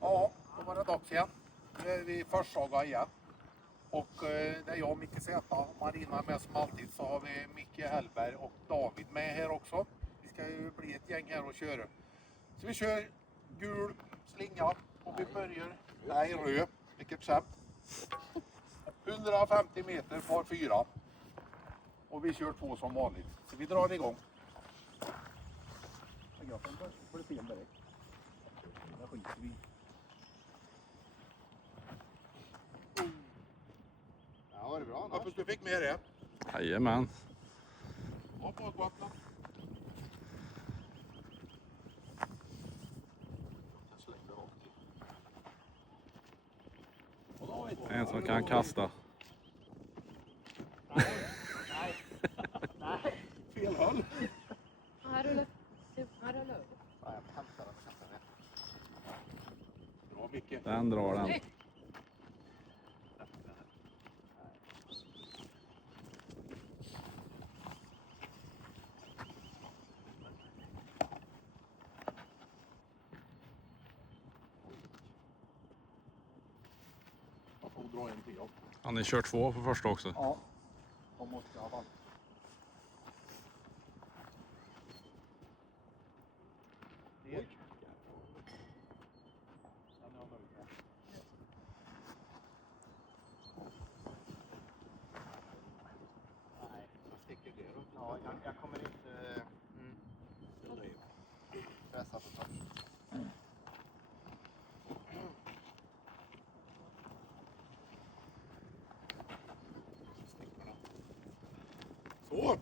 Ja, då var det dags igen. Nu är vi Forshaga igen. Och det är jag, Micke Zäta och Marina med som alltid. Så har vi Micke Hellberg och David med här också. Vi ska ju bli ett gäng här och köra. Så vi kör gul slinga och vi börjar, nej röd, vilket skämt. 150 meter par 4. Och vi kör 2 som vanligt. Så vi drar igång. Jag kan börja fel direkt. Det skiter vi. Ja, var det bra? Hoppas du fick med det. Jajamän. Ja, på vattnet. En som kan kasta. Nej. Fel håll. Här rullar. Här rullar. Ja, jag kantar det. Bra Micke. Den drar den. Jag får dra en till. Har ni kört 2 på första också? Ja, de måste jag ha. Ja, jag kommer inte pressa för touch. Så!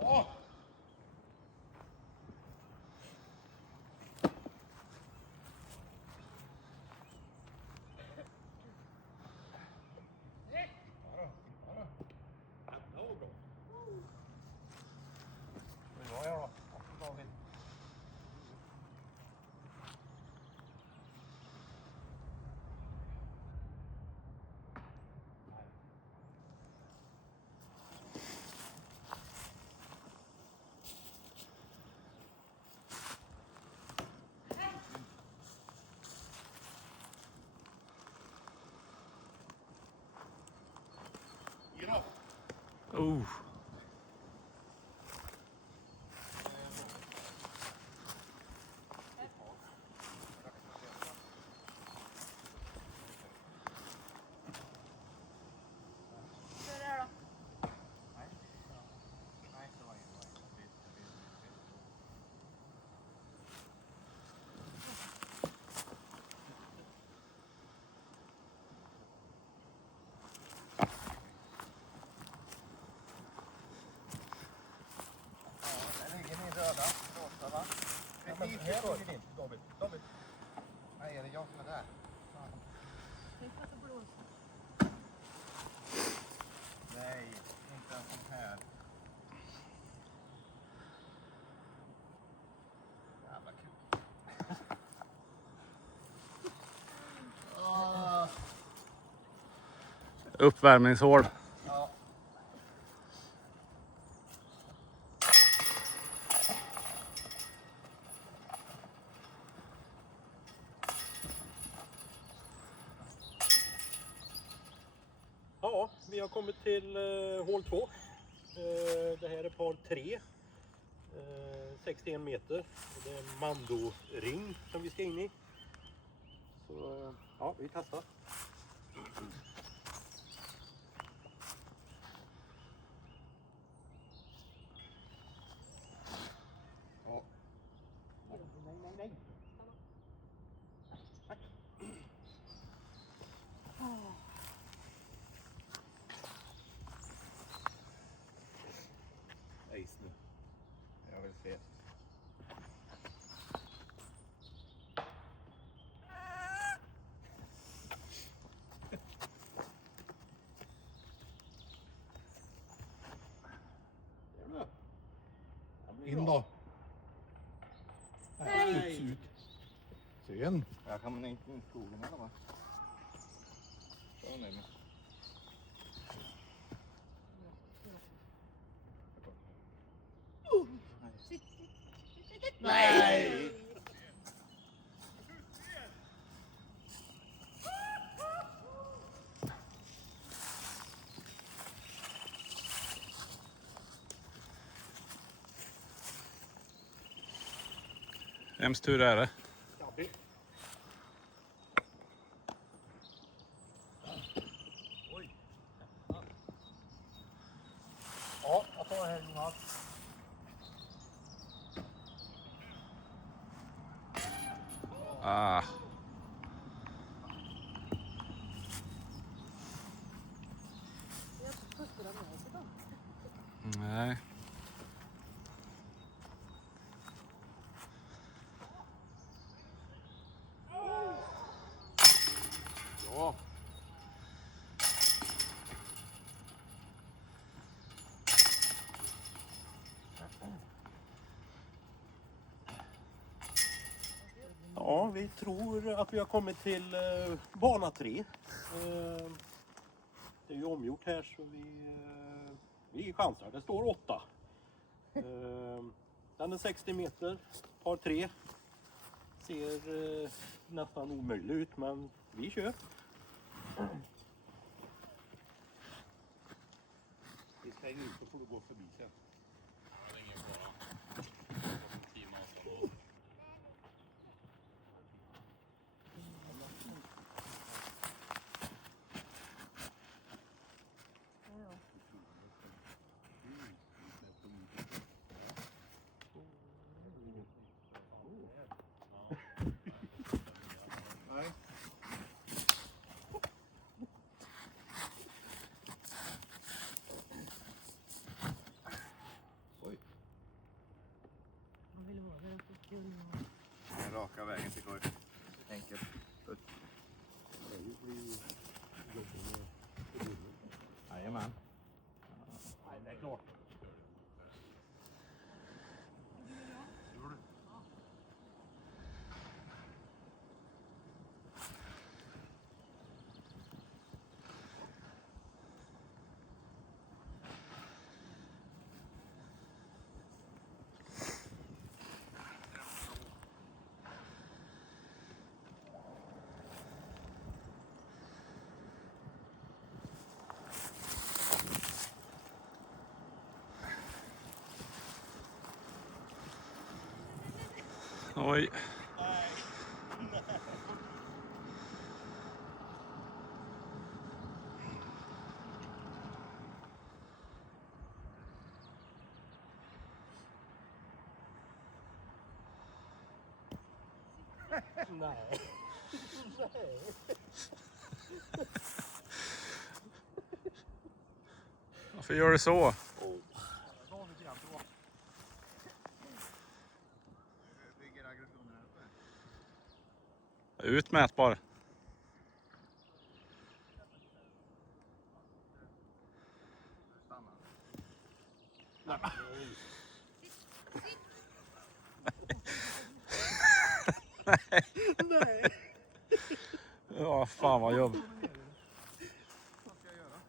Ja. Bra! Oh. David. Nej, är det jag som är där? Tänk att det blåser. Nej, inte en sån här. Jävla kul. Uppvärmningshål. Ja. Ja, vi har kommit till hål 2. Det här är par 3. 61 meter. Det är en Mando-ring som vi ska in i. Så ja, vi testar. Ja. Nej. Ace nu. Jag vill se. In då. Nej. Ut. Sen. Jag kommer inte in i skogen eller va? Så nej men. Nej! Vems tur är det? Gabby. Ja, jag tar här Jonas. Ah, nej. Ja. Ja, vi tror att vi har kommit till bana 3. Det är ju omgjort här så vi chansar. Det står 8. Den är 60 meter, par 3. Ser nästan omöjlig ut men vi kör. Vi svänger ut så får du gå förbi sen. Nej. Oj. Man vill vara där uppe i skolan. Den raka vägen till korg. Enkelt. Jajamän. Nej, det är klart. Oj. Nej. Varför gör du så? Bygger aggressionen här uppe. Utmät bara. Nej. Ja, fan vad jobb. Vad ska jag göra?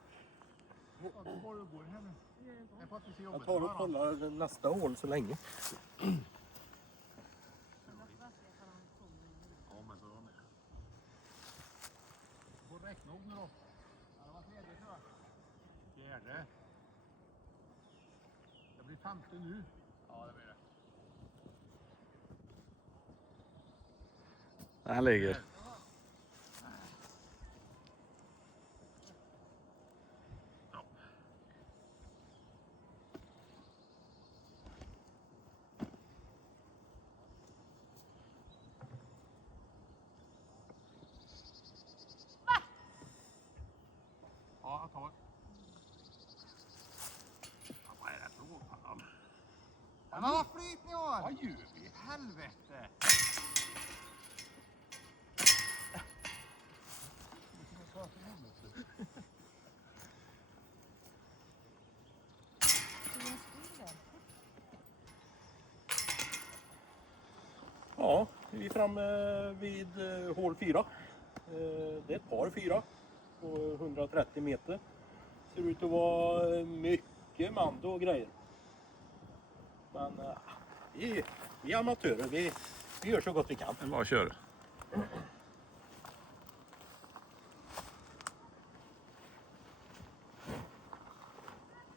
Jag tar och kollar nästa hål så länge. Ja, men så är det. Du får räkna upp nu då. Ja, det var tredje tror jag. Fjärde. Det blir femte nu. Ja, det blir det. Den ligger. Ja, jag tar. Ja, vad är det för åkpall? Men vad flyt ni har! Vad gör vi? Helvete! Vi är framme vid hål 4. Det är ett par 4 på 130 meter. Ser ut att vara mycket mando och grejer. Men vi är amatörer. Vi gör så gott vi kan. Det är bara att köra.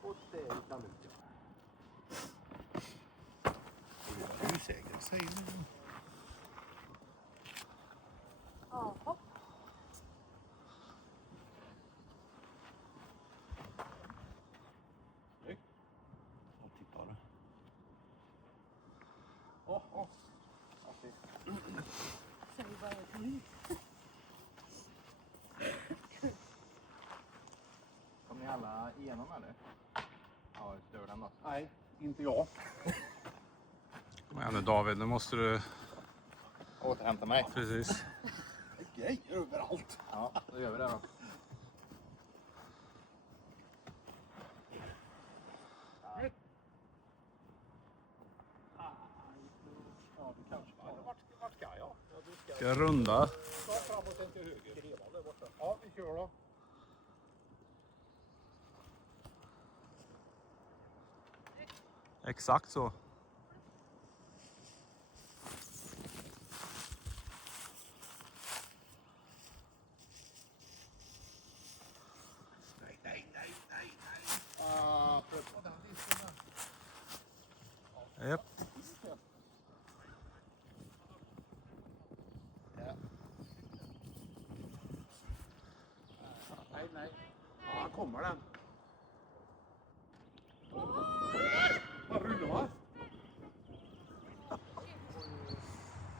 Och det är utan ut. Osäker, säger du. Jaha. Och titta då. Säg bara ut. Kom ni alla igenom eller? Ja, utöver den då. Nej, inte jag. Kom igen nu David, nu måste du... Återhämta mig. Precis. Grejer överallt. Ja, då gör vi det då. Ja, du kanske. Vart ska jag? Ska runda. Ta framåt en till höger. Grevan där borta. Ja, vi kör då. Exakt så. Nej. På den disken där. Japp. Nej. Ja, kommer den. Vad rullar va?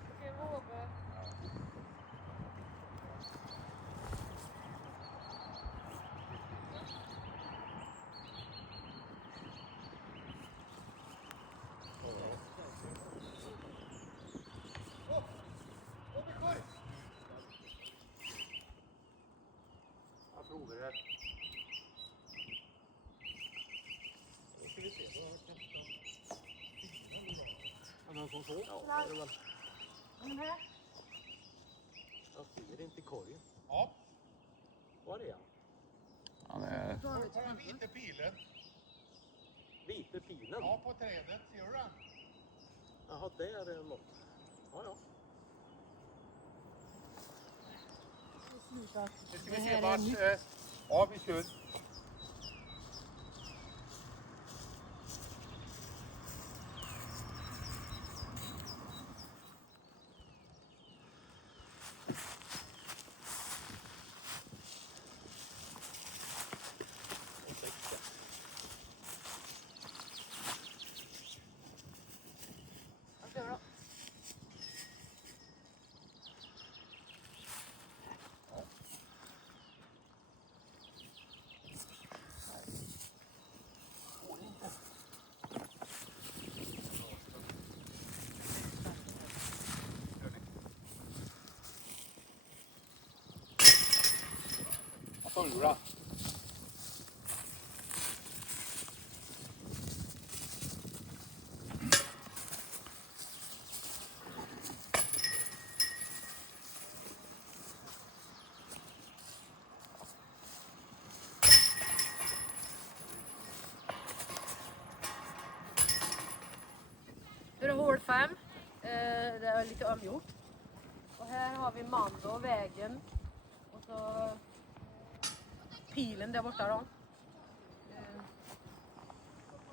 Vilken våge. Jag provar det. Då ska vi se. Är det någon som såg? Ja, det är det väl. Den här. Jag ser inte korgen. Ja, Var är han? Han är... ta den vita pilen. Vita pilen? Ja, på trädet. Ser du den? Jaha, där är det något. Ja. Nu ska vi se vart... Ja, vi kör. Jag kör då. Jag förlorar. Nu är det hål 5. Det är lite omgjort. Och här har vi Mando, vägen. Och så pilen där borta då.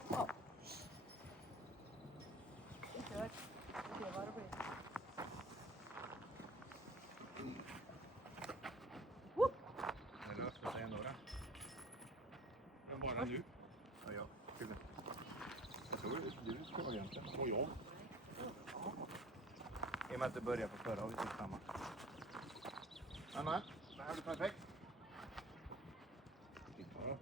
Ja. Vi kör. Vi ser vad det blir. Woo! Det löste sig ändå det. Men bara nu. Ja. Kul. Jag tror du ska egentligen. Och jag. I och med att du började på förra har vi typ samma. Anna, det här blir perfekt. Titta då.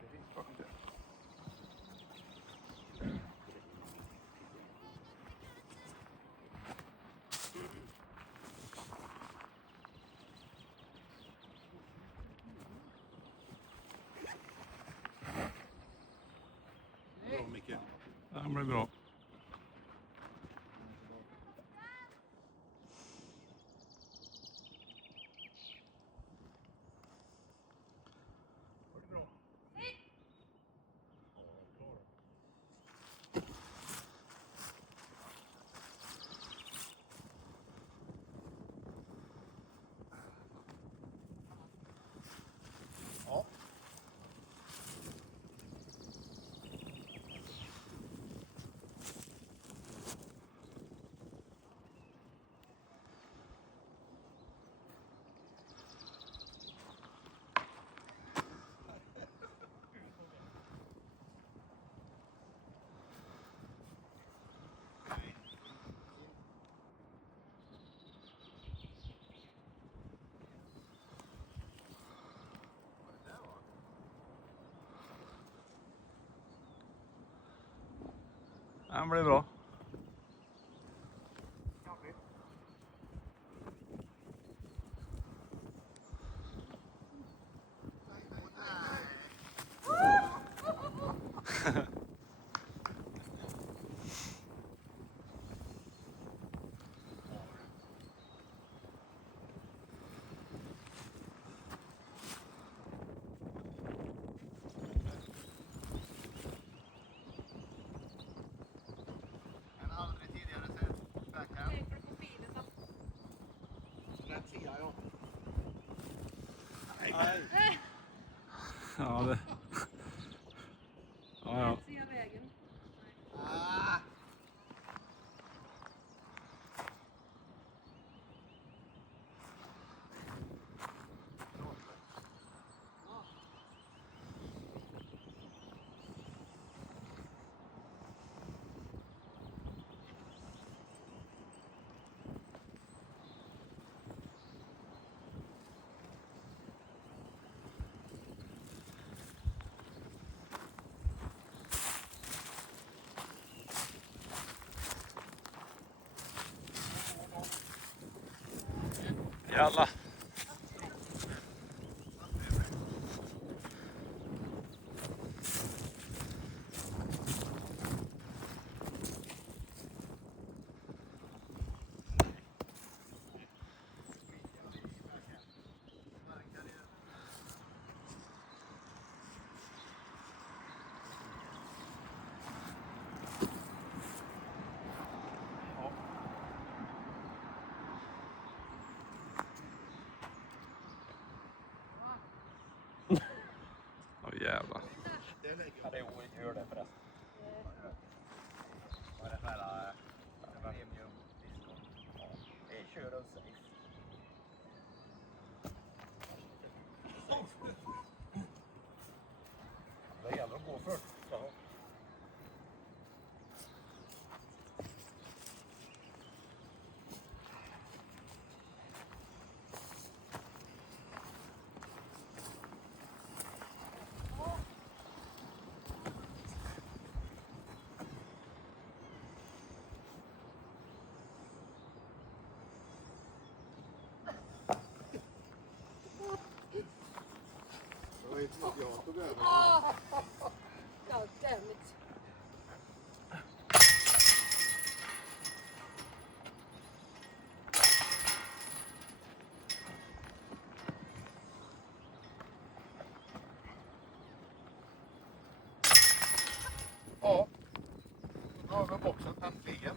Det finns bakom det. Bra, Micke. Det blir bra. Den blir bra. En aldrig tidigare sett backhand. Rätt sida, ja. Nej. Ja, det... Ja, ja. Ser jag vägen? Ah! Jalla. Åh jävlar. Det lägger Ja, det gör det förresten. Vad är det här? Premium disco. Ja, det är kör och safe. Det gäller att gå först. Ja. Jag vet inte att jag tog över. God damn it. Ja, nu har vi boxen äntligen.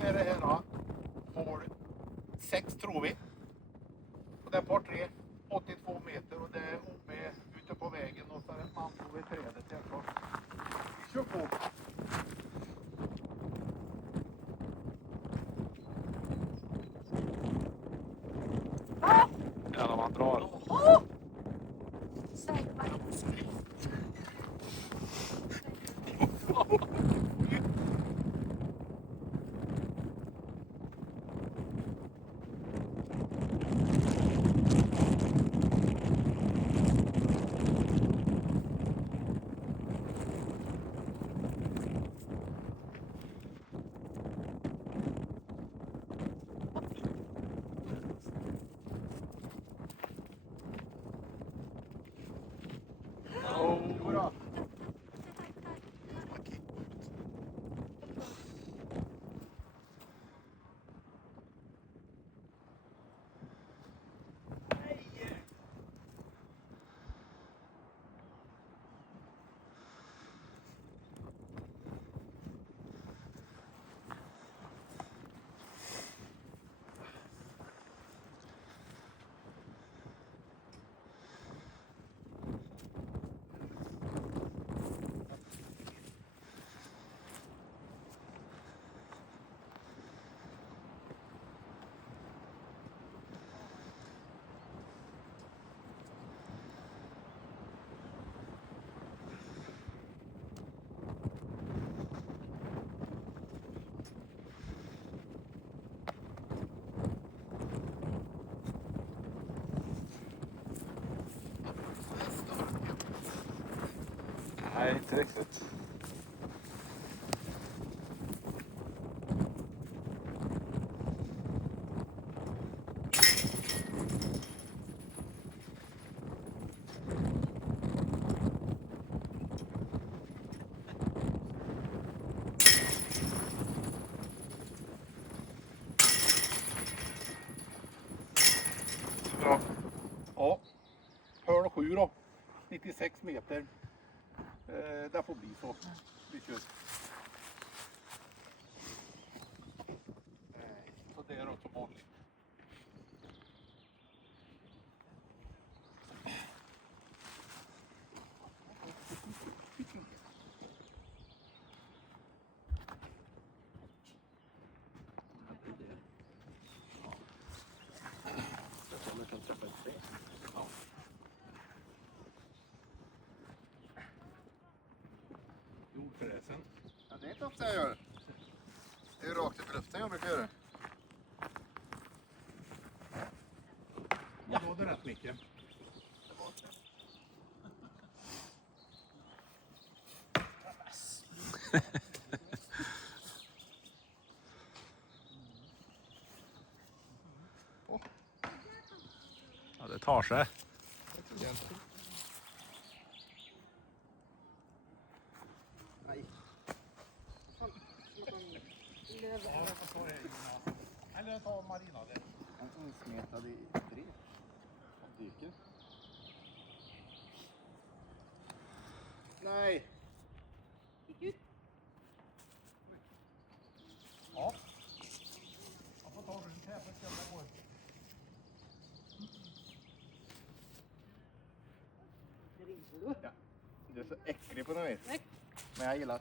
Nu är det här hål 6 tror vi. Och det är par 3, 82 meter och det är OB ute på vägen och så är det en man vid trädet här. Så vi kör på. Jävlar man drar. Säg mig. Jodå. Nej, inte riktigt. 6 meter. Det får bli så. Vi kör. Så det är då som vanligt. Jordfräsen. Ja, det är inte ofta jag gör. Det är rakt upp i luften jag brukar göra. Ja, då var det rätt mycket. Ja, det tar sig. Nej. Eller ta Marina det. Han insmetad i drev. Han dyker. Nej. Ja. Jag får ta runt här för att jag går. Ja. Du är så äcklig på något vis. Nej. Men jag gillar.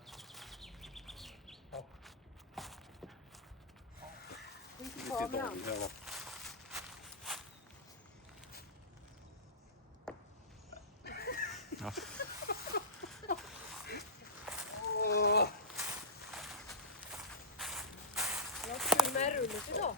Inte kameran. Ja. Jag har kul med rullet idag.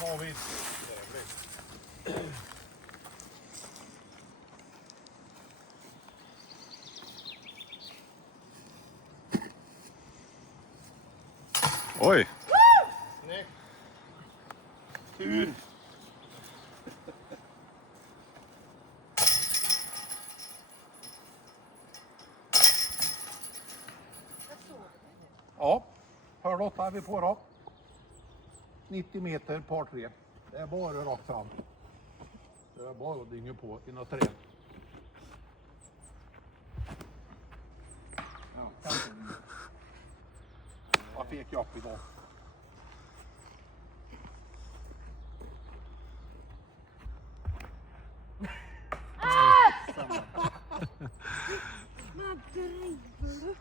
Bra David. Oj! Snyggt. Tur. Ja, hör Lotta är vi på då. 90 meter par 3. Det är bara rakt fram. Det är bara att dynga på i något träd. Ja. Vad fick jag upp idag? Vad driver du?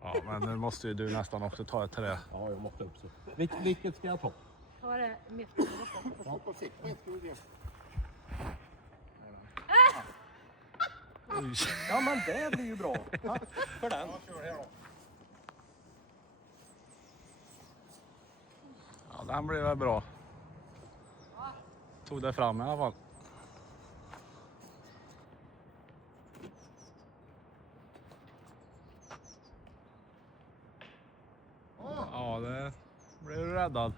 Ja, men nu måste ju du nästan också ta ett trä. Ja, jag måste upp så. Vilket ska jag ta? Ta det mitt på borta. Ja, på sikt. Ja men det blir ju bra. Tack för den. Jag kör här då. Ja, den blev väl bra. Tog det fram i alla fall. Ja, det blev du räddad.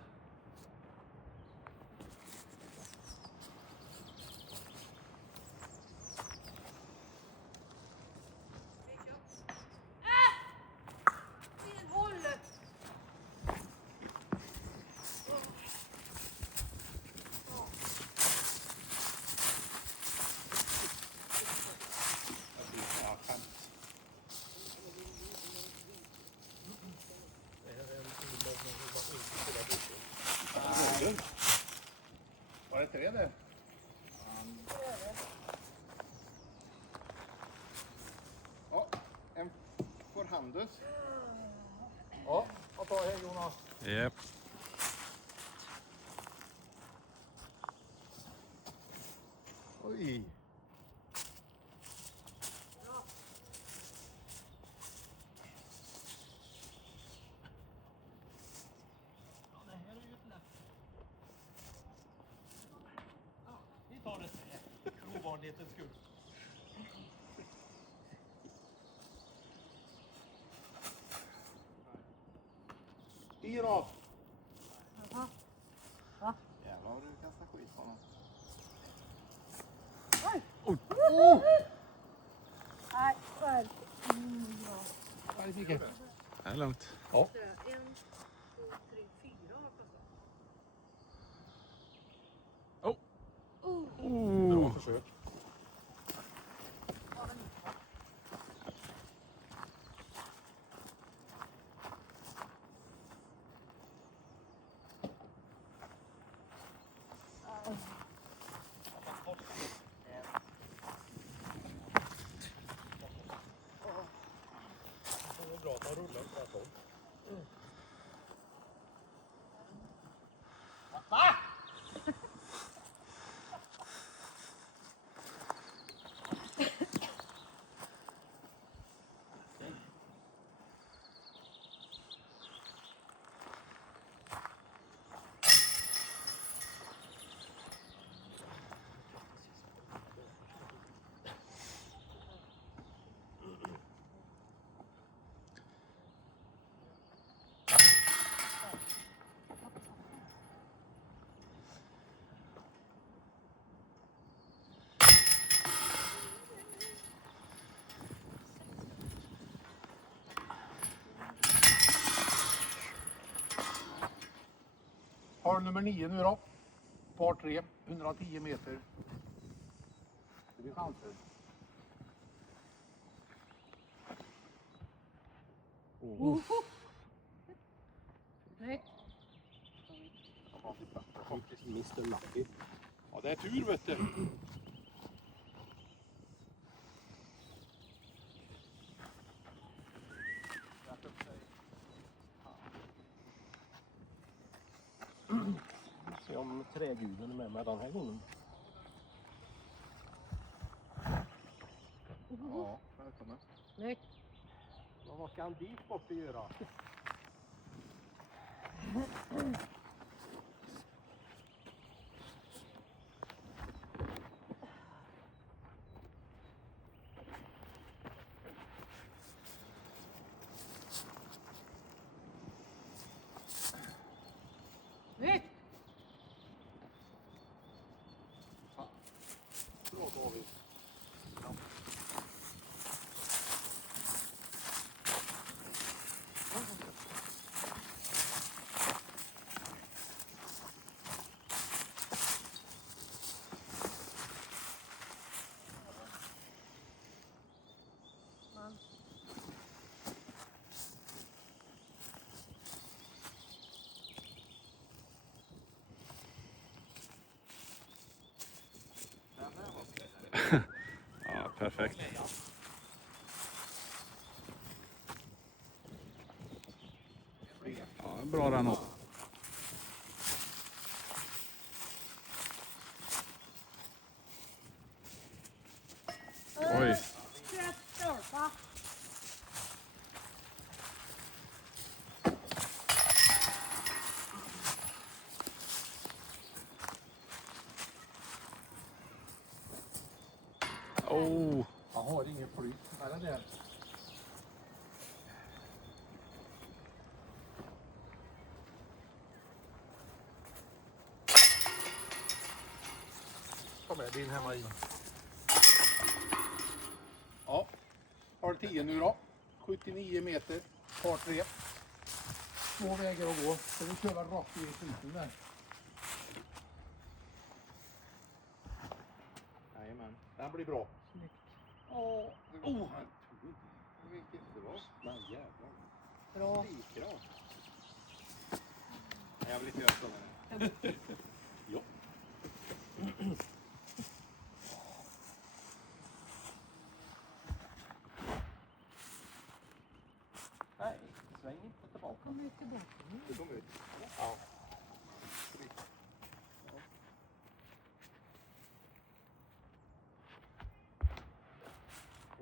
Var det 3 det? Ja, en forhandus. Ja, jag tar här Jonas. Jep. Oj. ovanlighetens skull. Inåt! Jaha. Jävlar vad du kastar skit på honom. Nej, själv. Bra. Här fick jag. Det är lugnt. En, två, tre, fyra har kastat. Bra försök. Det är bra att man rullar åt rätt håll. Har nummer 9 nu då. Par 3, 110 meter. Det blir chanser. Nej. Mr Lucky. Ja, det är tur vet du. Se om träguden är med den här gången. Ja, välkommen. Nej. Men vad kan dit bort att göra? Nej. Bra David. Ja, perfekt. Ja, bra den också. Oj. Stolpa. Oh. Jag har ingen flyt. Är det det? Ta med din hemma i. Ja. Har 10 nu då. 79 meter. Par 3. Två vägar att gå. Så vi kör väl rakt i skiten där. Jajamän. Den blir bra. Åh, det var det gick jättebra. Men jävlar. Bra. Skitbra. Nej, jag vill inte göra så med det. Ja. Nej, sväng inte tillbaka. Kom ut tillbaka. Det kommer ut. Ja.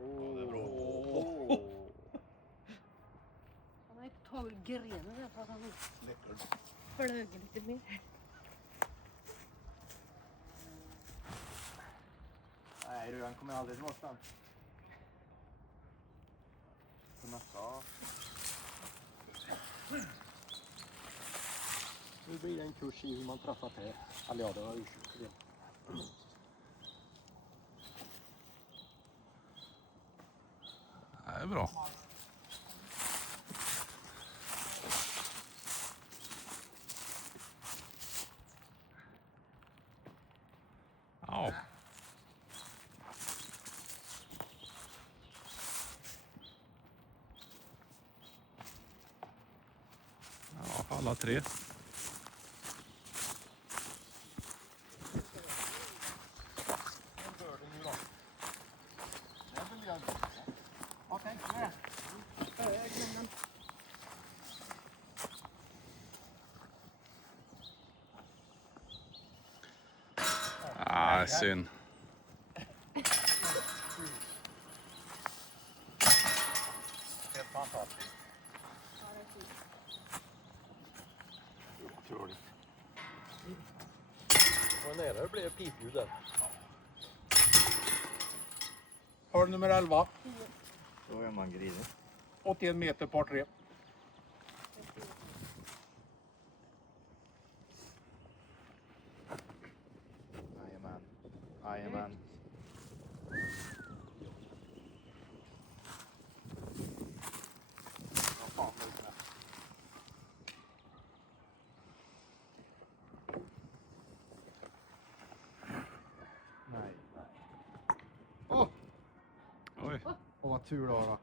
Ja, det är bra. Han har inte tagit grenen där för att han Läckert. flög lite mer. den kommer aldrig tillbaka den. Så nästa. Nu blir det en kurs i hur man träffar träd. Eller ja, det har jag gjort det. Det är bra. Ja. Ja, alla tre. Vad tänkte du? Ah, synd. Helt fantastiskt. Otroligt. Vad nära det blev pipljud där. Hörn nummer 11. Då är man grinig. 81 meter par 3. Jajamän. Jajamän. Nej. Oj. Åh, vad tur då.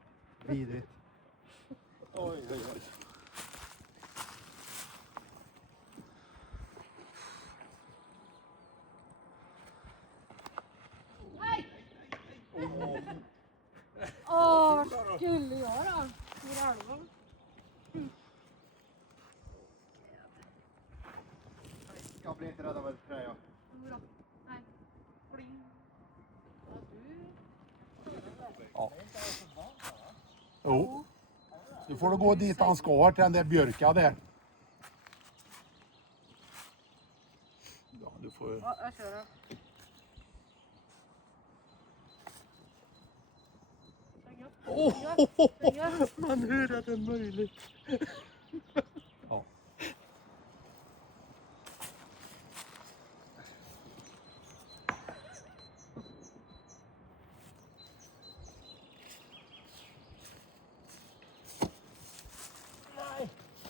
Vidrigt. Oj, oj, oj. Åh, vad skulle jag då? Min alva. Jag blir inte rädd av ett trä. Jodå. Nej. Pling. Jo. Nu får du gå dit han ska, till den där björka där. Ja, du får... Ja, jag kör då. Man hör att det är möjligt. Ja.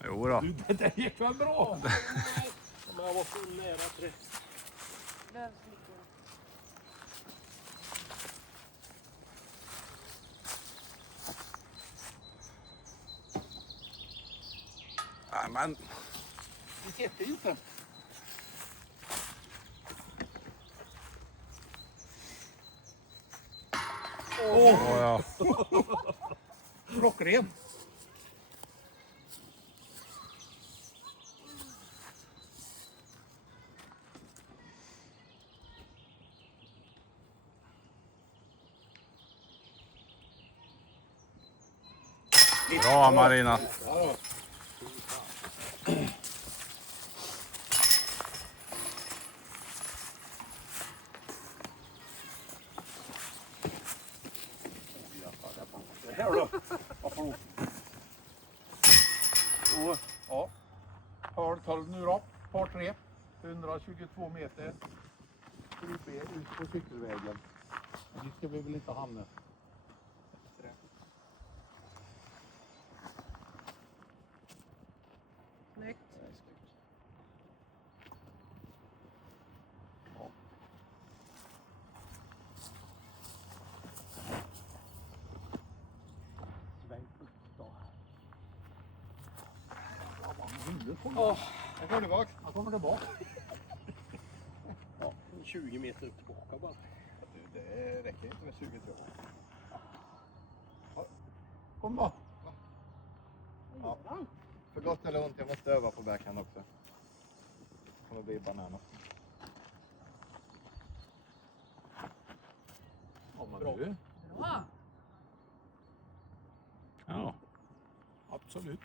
Jo då. Du, det där gick väl bra? Men jag var så nära trä. Lövslickor. Nej, men Det heter ju inte. ja. Klockren. Bra Marina. Det här då. Vad får du? Så, ja. Hörn 12 nu då. Par 3. 122 meter. Kryper ut på cykelvägen. Dit ska vi väl inte hamna. Snyggt. Jag kommer tillbaka. Jag kommer tillbaka. Ja, 20 meter tillbaka bara. Det räcker inte med 20 tror jag. Kom då. Ja. För gott eller ont, jag måste öva på backhand också. Det kommer bli banan också. Ja, men du. Bra. Ja. Absolut.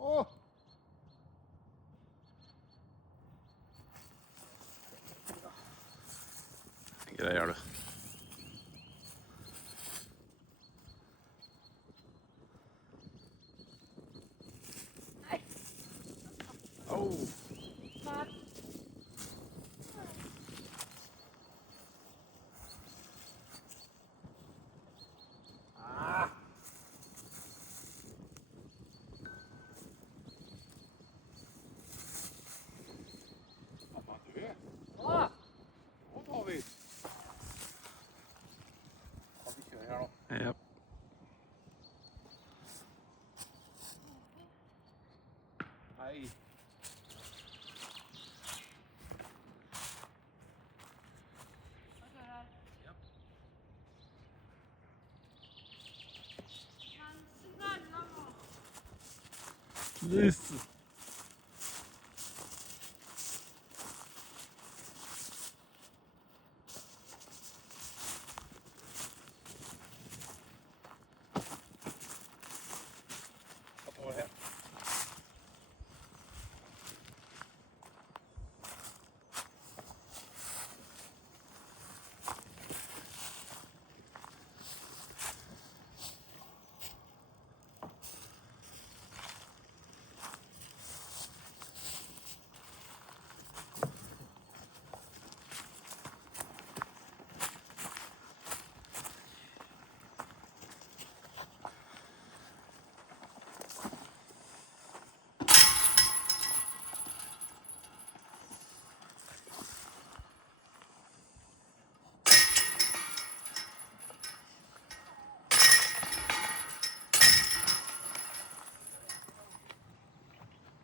Åh! grejer du. Oh. Fan. Mamma du. Åh, Och David. Ja, vi kör här då. Ja. Nej. vad kör här? Lys. Jag tar det här.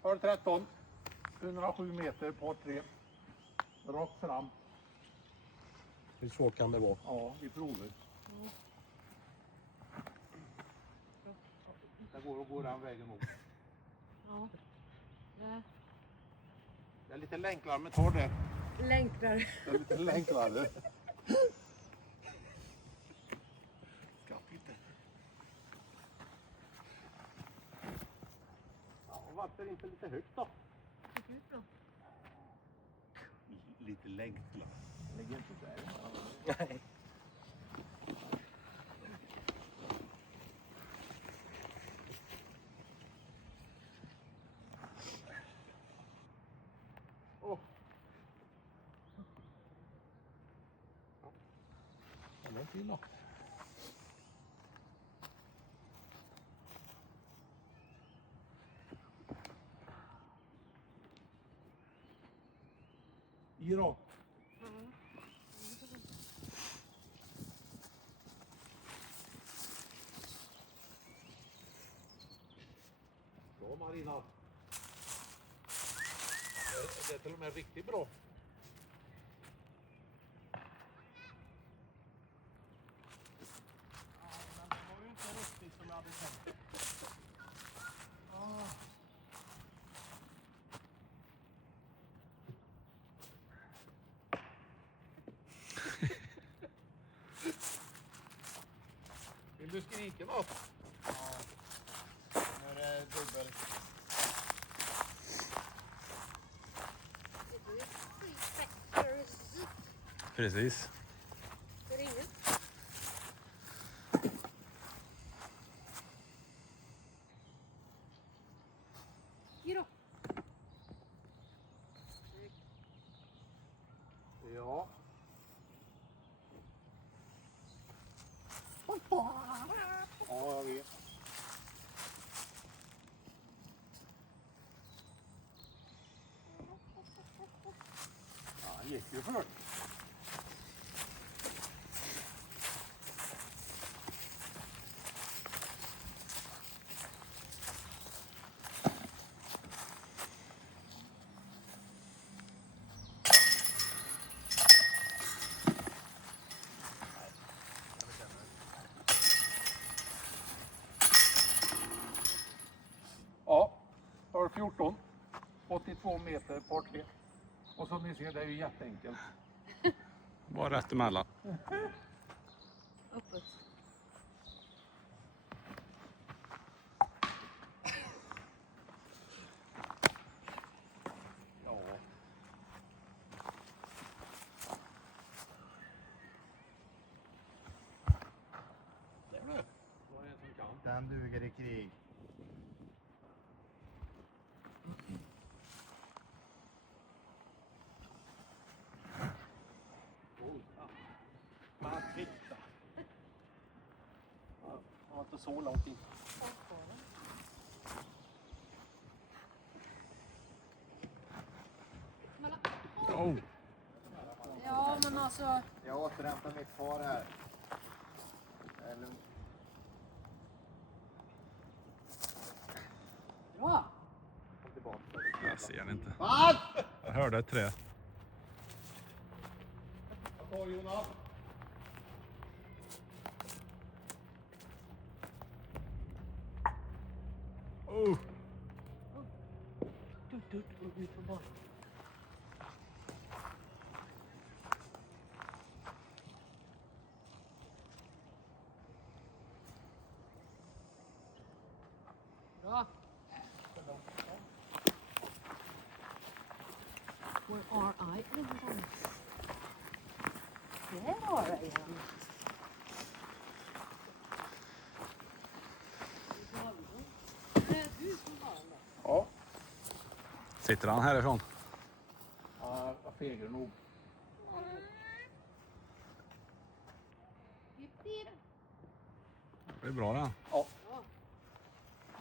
Par 13. 107 meter, par 3. Rakt fram. Hur svårt kan det vara? Ja, vi provar. Det går att gå den vägen också. Ja. Det är lite enklare med tar det. Länkrar. Det är lite enklare. Skatt inte. Ja, varför inte lite högt då? Lite längtla. Lägg inte där. Nej. Åh. Ja, det är fin då. I då. Bra Marina. Det är till och med riktigt bra. Det var ju inte riktigt som jag hade tänkt. Vill du skrika något? Nu är det dubbel. Precis. Det är inget. Giro. Ja. Ja, jag vet. Ja, han gick ju för. Ja, par 14. 82 meter, par 3. Och som ni ser, det är ju jätteenkelt. Bara rätt emellan. Uppåt. Ja. inte så långt in. Oh. Ja, men alltså... Jag återhämtar mitt par här. Det är lugnt. Bra! Kom tillbaka. Jag ser den inte. Fan! Jag hörde ett trä. Jag tar Jonas. Oh. Ut på banan. Bra! Where are I? Där har jag en. Det är du som har den. Ja, Sitter han härifrån? jag fegar nog. Det är bra den. Ja.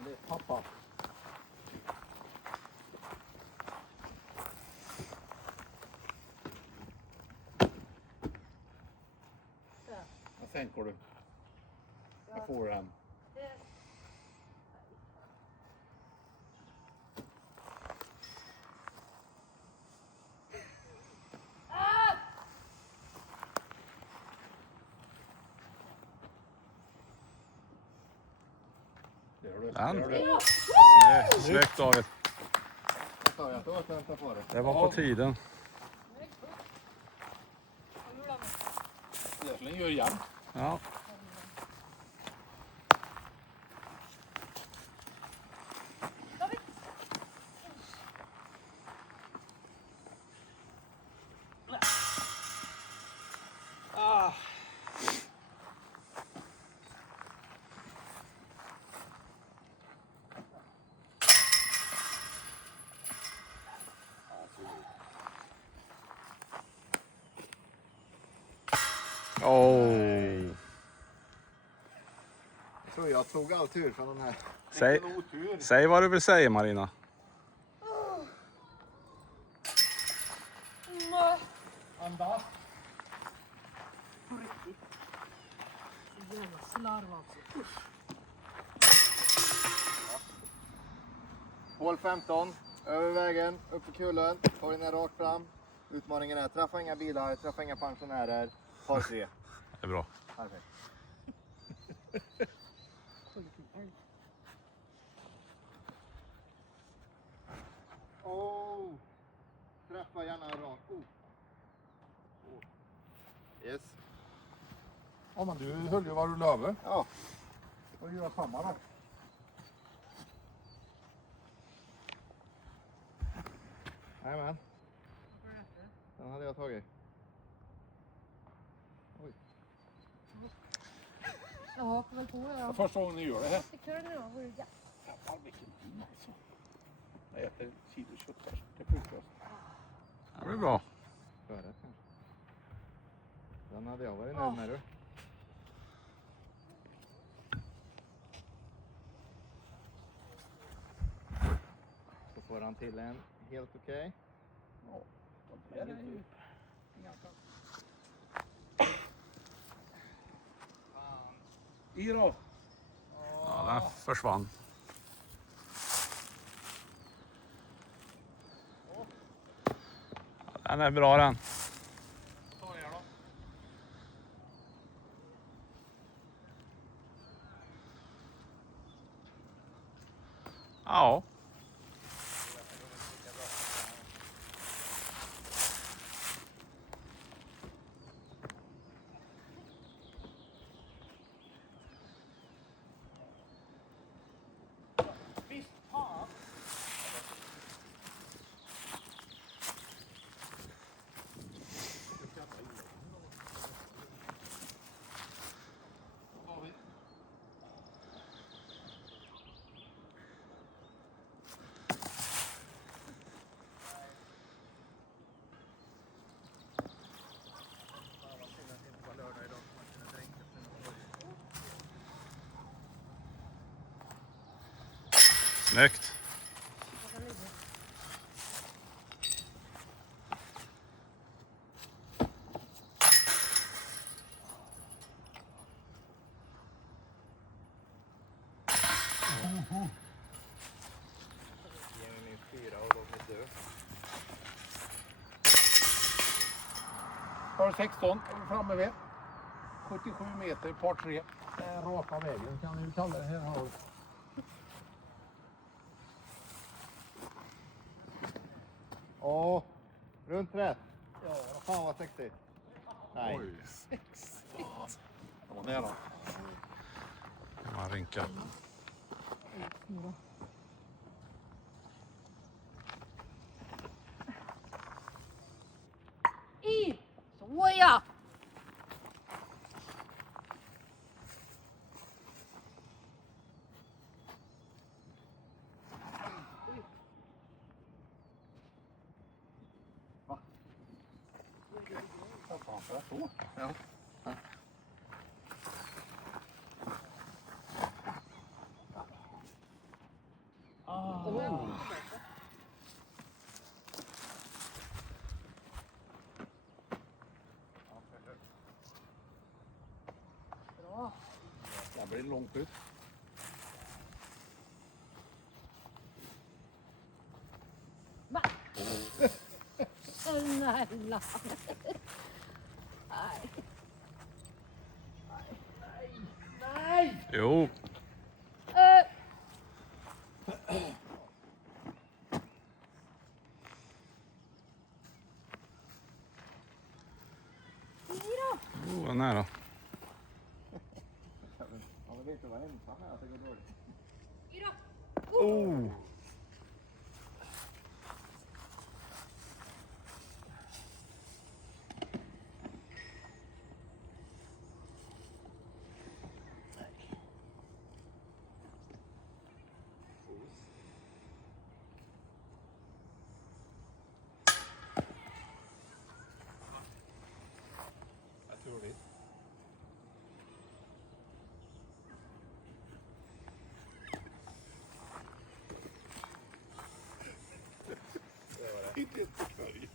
Det är pappa. Vad tänker du? Jag får den. Den. Snyggt David. Jag sa att jag återhämtar på det. Det var på tiden. Egentligen gör jämnt. Ja. Oh. Jag tror jag tog all tur från den här. Säg vad du vill säga Marina. Andas. På riktigt. Jävla slarv alltså. Hål 15. Över vägen, upp i kullen. Korgen är rakt fram. Utmaningen är träffa inga bilar, träffa inga pensionärer. Par 3. Det är bra. Perfekt. Oh. Träffa gärna rakt. Oh. Yes. Ja, men du höll ju vad du lovade. Ja. Och gör samma då. Jajamän. Den hade jag tagit. Oj. Jag hakar väl på det Det då. är första gången ni gör det här. Fick du det då? Vore det Jävlar vilken dum alltså. Jag äter en kilo köttfärs till frukost. Det blir bra. Förrätt kanske. Den hade jag varit nöjd med du. Så får han till en helt okej. Ja, det är inte upp. I då. Ja, den försvann. Den är bra den. Ta ner då. Ja. Visst fan. Snyggt. Ge mig min 4 och låt mig dö. Par 16 är vi framme vid. 77 meter, par 3. Raka vägen kan vi kalla det här. Har. Ja, runt rätt. Ja, fan vad sexigt. Nej. Oj, Det var nära. man rinkar. Såja! Ja. Det blir långt ut. Snälla. Nej. Jo, vad nära. Ja, men vet du vad ensam är att det går dåligt. Oh. Jag tror det. Inte jätteknöjd.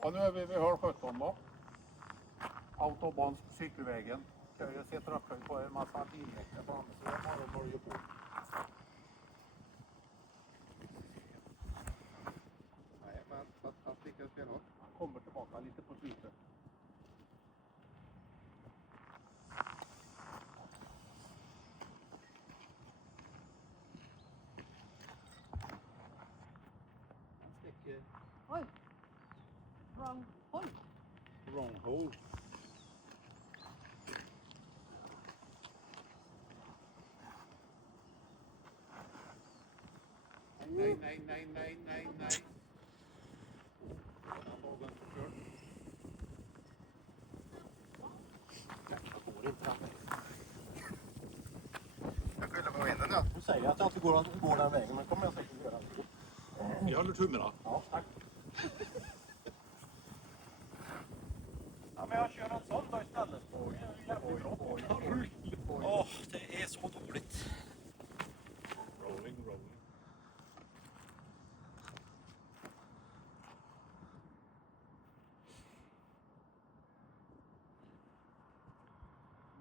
Och nu är vi vid hål 17 då. Autobahns cykelvägen. Ska ju se tröskeln på en massa bilvägar på andra sidan och börjar på. Nej, men han sticker stenhårt. Han kommer tillbaka lite på slutet. Han sticker Oj. Wrong point. wrong hole. Nej, nej, nej, nej, nej, nej. Den dagen förstörd. Jag går inte den vägen. Jag skyller på vinden då. Du säger att jag inte går den vägen, men kommer jag säkert göra. Vi håller tummarna. Ja, tack. Ja, men jag kör en sån då istället. Åh, det är så dåligt. Rolling, rolling.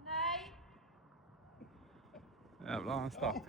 Nej. Jävlar, han stack.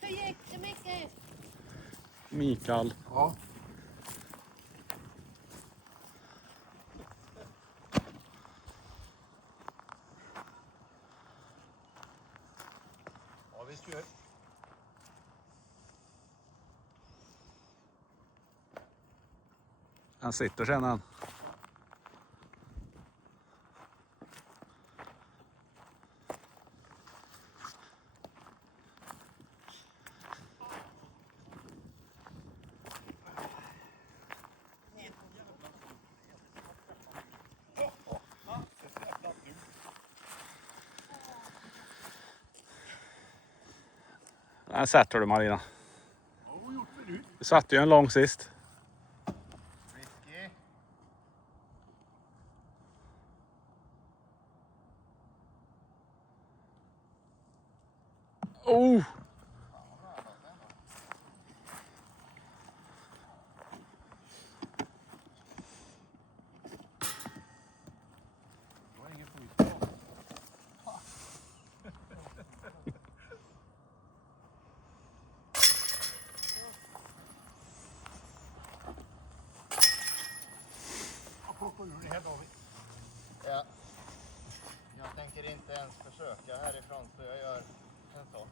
Hur gick det, Micke? Mikael. Ja. Han sitter sen han. Där sätter du Marina. Du satte ju en lång sist. Risky. Oh! Det var ingen skit på. Jag plockar ur det här David. Ja. Jag tänker inte ens försöka härifrån så jag gör en sån.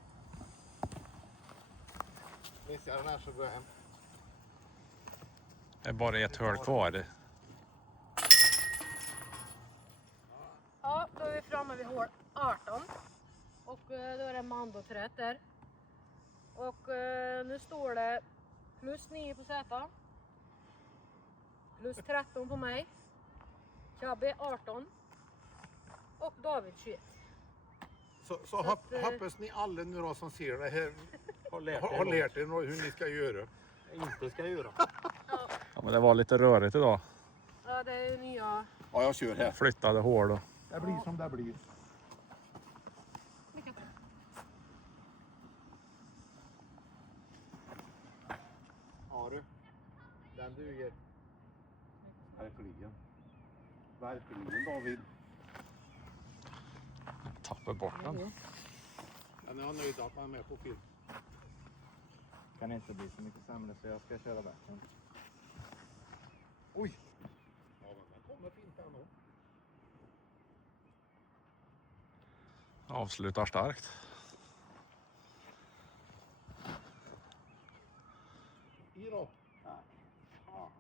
Missar den här så går jag hem. Det är bara ett hål kvar. Ja, då är vi framme vid hål 18. Och då är det Mando 30 där. Och nu står det plus 9 på Z. Plus 13 på mig. Chubby 18. Och David 21. Så Så att, hoppas ni alla nu då som ser det här Har lärt har lärt er hur ni ska göra. inte ska göra. Ja, men det var lite rörigt idag. Ja, det är ju nya. Ja, jag kör här. Flyttade hål och... Det blir som det blir. Lycka till. Ja du. Den duger. Verkligen. Verkligen David. Tappar bort den. Men jag är nöjd att man är med på film. Kan inte bli så mycket sämre så jag ska köra bättre. Oj! Ja, men den kommer fint här nu. Avslutar starkt. I då? Nej. Fan.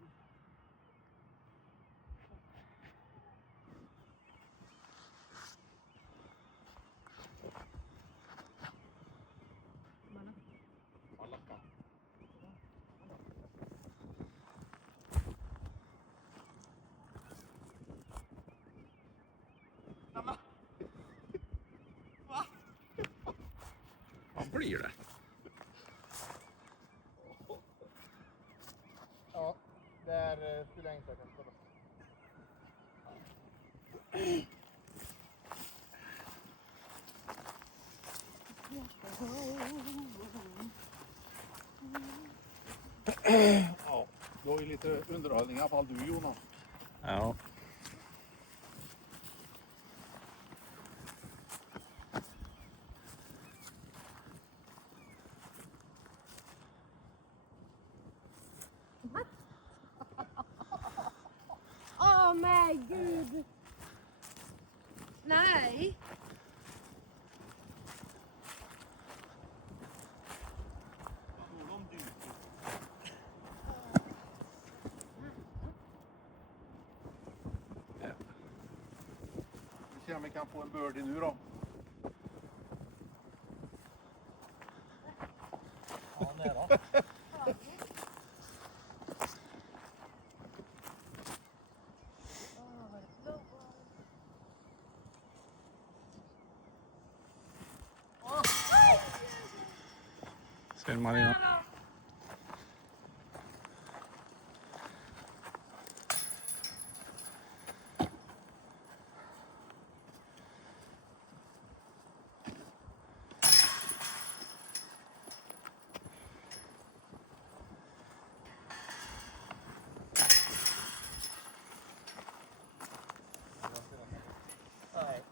Alla kan. Vad blir det? Ja, där skulle jag inte ha kolla. Ja, du har ju lite underhållning i alla fall du Jonas. Ja. Åh men gud! Nej! Vi ser om vi kan få en birdie nu då. Ja, nära. Ser Marina. Nej.